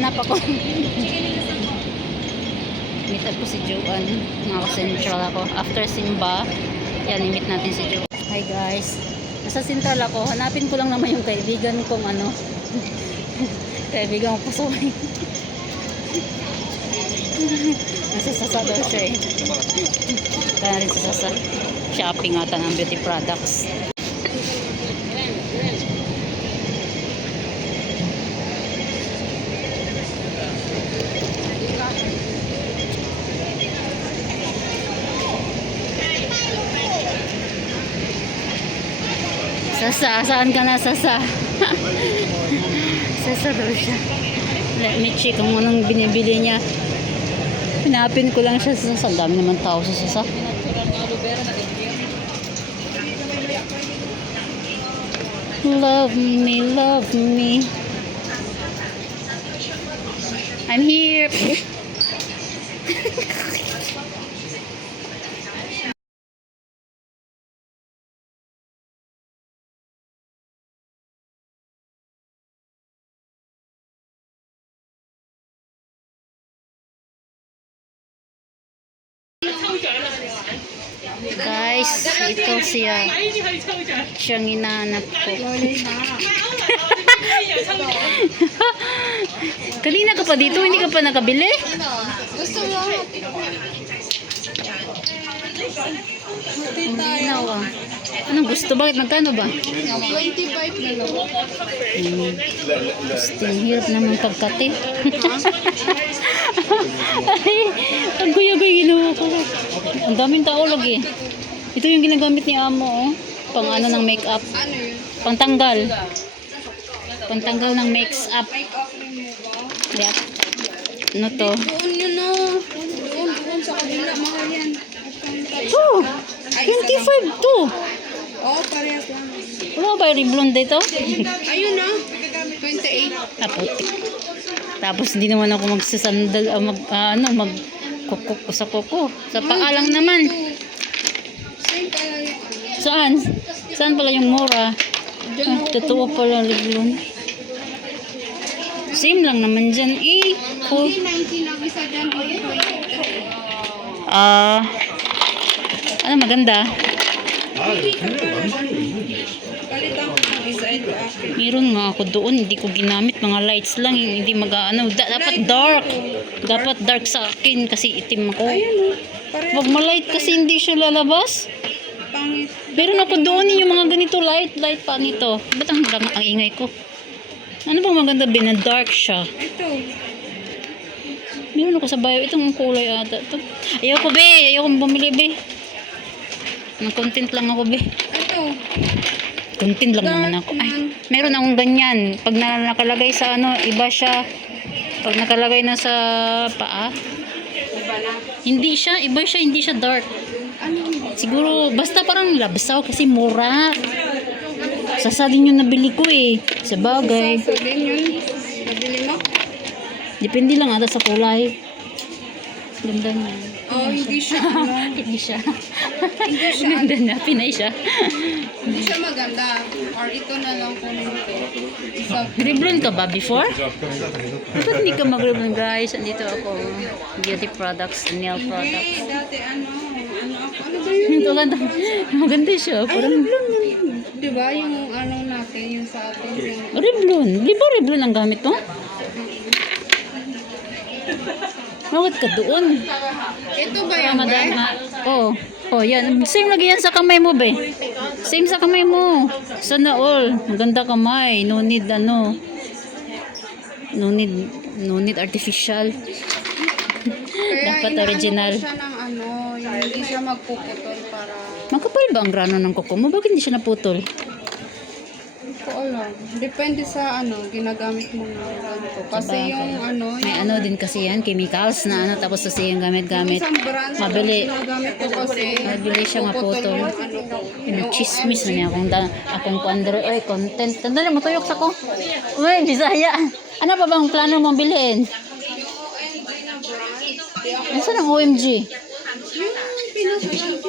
Naghahanap ako. Meet up ko si Joanne. Naka-central ako. After Simba, yan, i-meet natin si Joanne. Hi guys. Nasa central ako. Hanapin ko lang naman yung kaibigan kong ano. Kaibigan ko pusoy. Nasa Sasa daw siya eh. Kaya rin sa Sasa. Shopping ata ng beauty products. Sasa, saan ka na Sasa? Sasa daw siya. Let me check kung anong binibili niya. Pinapin ko lang siya sa Sasa. Ang dami naman tao sa Sasa. Love me, love me. I'm here. Guys, ito siya. Siyang hinahanap ko. Kanina ka pa dito, hindi ka pa nakabili? Gusto mo? Ang ginaw ah. Anong gusto? Bakit magkano ba? 25 na lang. Gusto, ang hirap naman pagkati. Ay, ang guya-guya ginawa ko. Ang daming tao lagi. Ito yung ginagamit ni Amo, oh. Pang ano ng makeup. Ano yun? Pang tanggal. Pang tanggal ng makeup. Make-up remover. Yep. Ano to? Doon yun na. Doon sa kabila. Mahal yan. Oh, 25 to. Oo, parehas lang. Wala ba yung Revlon dito? Ayun na. 28. Putik. Tapos hindi naman ako magsasandal, magkukuk sa kuko. Sa paa lang naman. Same pala yun. Saan? Saan pala yung mura? Totoo pala Revlon. Same lang naman dyan. Cool. Hindi 19 ang isa dyan. Dito 20. Ano maganda? Palitan ko ng isa ito akin. Meron nga ako doon, hindi ko ginamit, mga lights lang, hindi dapat dark. Dapat dark sa akin kasi itim ako. Ayun o. Parehas. Wag malight kasi hindi siya lalabas. Pangit. Meron ako doon yung mga ganito light pa nito. Ba't ang ingay ko? Ano bang maganda na dark siya? Ito. Meron ako sa bayo, itong kulay ata. Ito. Ayoko be, ayoko bumili be. Ng content lang ako be. Ito. Content lang naman ako. Ay, meron akong ganyan. Pag nakalagay sa ano, iba siya. Pag nakalagay na sa paa, Iba na. hindi siya, iba siya, hindi siya dark. Ano? Siguro, basta parang labsaw kasi mura. Sasadin yung nabili ko eh. Sa bagay. So din yun. Nabili mo? Depende lang ata sa kulay. Ganda niya. Oh, hindi siya. Ano? Hindi siya. Hindi siya. Ganda na, Pinay siya. Hindi siya maganda. Or ito na lang kunin ko. Isa. Revlon ka ba before? Bakit hindi ka mag-Revlon guys? Andito ako. Beauty products, nail products. Hindi, dati ano ako. Ano ba yun? Ito ganda. Maganda siya. Ay, Parang Revlon yun. Diba yung ano natin, yung sa atin. Yung... Revlon. Di ba Revlon ang gamit mo? Bakit ka doon? Ito ba Para yung madama. Oh. Oh, yan. Same lagi yan sa kamay mo, be. Same sa kamay mo. Sana all. Maganda kamay. No need ano. No need artificial. Kaya Dapat original. Siya ng ano, yung hindi siya magpuputol para... Magkapal ba ang grano ng kuko mo? Bakit hindi siya naputol? Hindi ko alam. Depende sa ano, ginagamit mo na ganito. Kasi Sabagay. yung ano, May ano din kasi yan, chemicals na ano, tapos kasi yung gamit-gamit. isang brand Mabili. ginagamit ko kasi Mabili siya maputol. yung ano ko. Chismis na niya akong pandero. Oy, content. Tanda na, matuyok sa ko. Uy, Bisaya. Ano pa bang plano mong bilhin? Nasaan ang OMG? Yung pinasal ko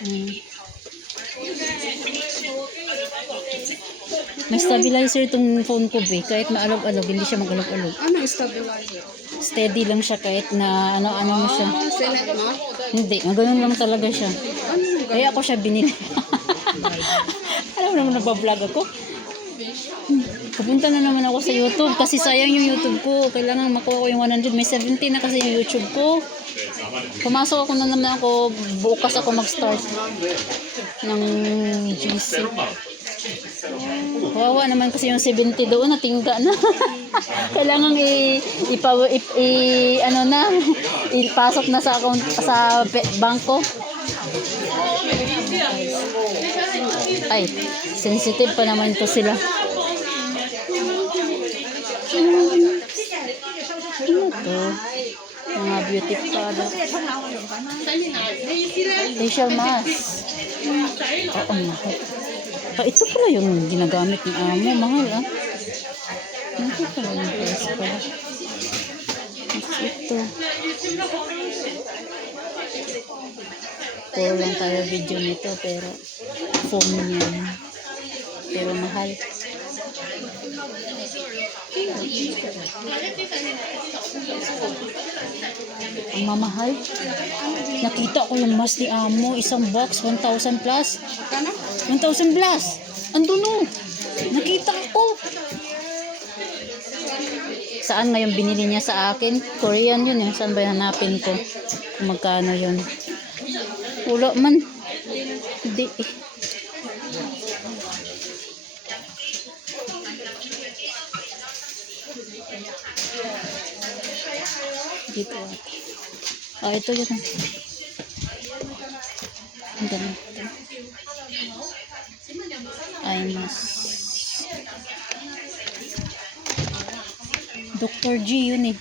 Hmm. May stabilizer tong phone ko, be. Kahit maalog-alog, hindi siya mag-alog-alog. Ano stabilizer? Steady lang siya kahit na ano mo siya. Select mo? Hindi, ganun lang talaga siya. Ano Kaya ako siya binili. Alam mo naman nabablog ako. Pupunta na naman ako sa YouTube kasi sayang yung YouTube ko. Kailangan makuha ko yung 100. May 70 na kasi yung YouTube ko. Pumasok ako na naman ako. Bukas ako mag-start ng GC. Kawawa naman kasi yung 70 doon. Natingga na. Kailangan ano na, ipasok na sa account sa bangko. Ay, sensitive pa naman to sila. Ano to? Mga beauty product. Facial mask. Oo, mahal. Ito pala yung ginagamit ni Amo. Mahal, ah. Ito pala yung price pala. Ito. Puro lang tayo video nito, pero phone yan. Pero mahal. Ang mamahal. Nakita ko yung mask ni Amo, isang box, 1,000 plus. Kano? 1,000 plus. Andun o. Nakita ko. Saan ngayon binili niya sa akin? Korean yun eh. Saan ba hanapin ko? Kung magkano yun? Wala man. Hindi eh. Dito ito yun. Ang ganito. Ay, mas Dr. G yun eh.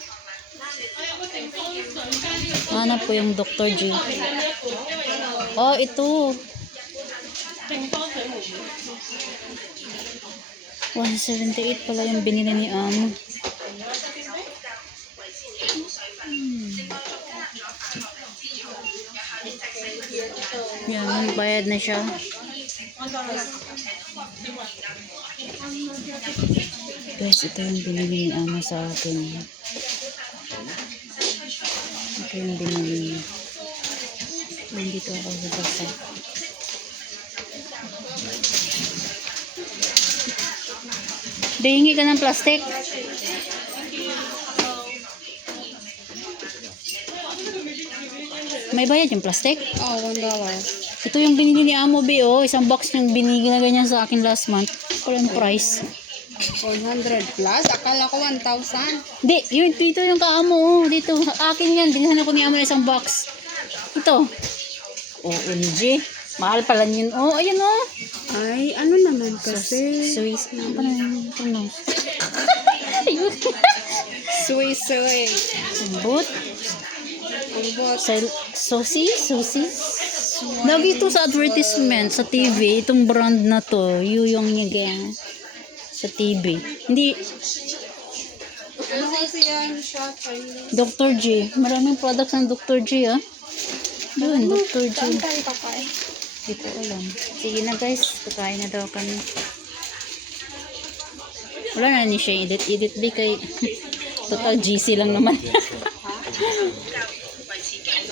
Hanap po yung Dr. G. Oh, ito. 178 pala yung binili ni Amo. Yan, bayad na siya. Guys, ito yung binili ni Amo sa akin. Ito yung binili niya. Nandito ako sa basa. Hingi ka ng plastic. May bayad yung plastic? Oh, $1. Ito yung binili ni Amo, be, oh. Isang box yung binigay na ganyan sa akin last month. Ito yung price. 400 plus? Akala ko 1,000. Hindi, dito yung ka-Amo, oh. Dito, akin yan. Binili ko ni Amo na isang box. Ito. OMG. Mahal pala yun. Oh, ayan, oh. Ay, ano naman kasi? Swiss. Ano pa na yung pronounce? Ayun. Swiss. Boot. Sosis. Lagi ito sa advertisement sa TV. Itong brand na to. Yung gang. Sa TV. Hindi. Ano kasi yan siya? Dr. G. Maraming products ng Dr. G, ah. Doon, Dr. G. Saan tayo kakain? Hindi ko alam. Sige na guys. Kakain na daw kami. Wala na ni siya. Edit di kay total GC lang naman.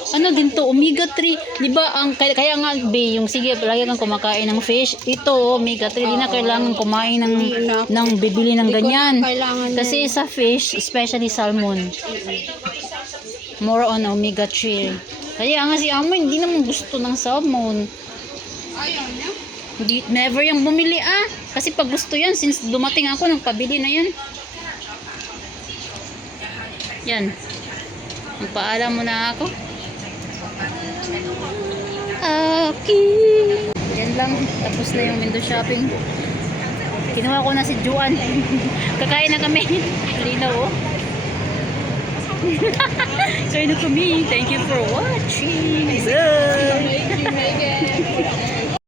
Ano din to, omega 3, 'di ba? Ang kaya nga be, yung sige, lagi kang kumakain ng fish. Ito omega 3, di na kailangan kumain ng bibili ng ganyan. Kasi sa fish, especially salmon, more on omega 3. Kaya nga si Amo hindi naman gusto ng salmon. Ayaw niya? Never yung bumili kasi pag gusto yan, since dumating ako, nagpabili na yan. Yan. Magpaalam mo na ako. Okay. Yan lang. Tapos na yung window shopping. Kinuha ko na si Juan. Kakain na kami. Linaw, oh. So, ito kami. Thank you for watching. Bye.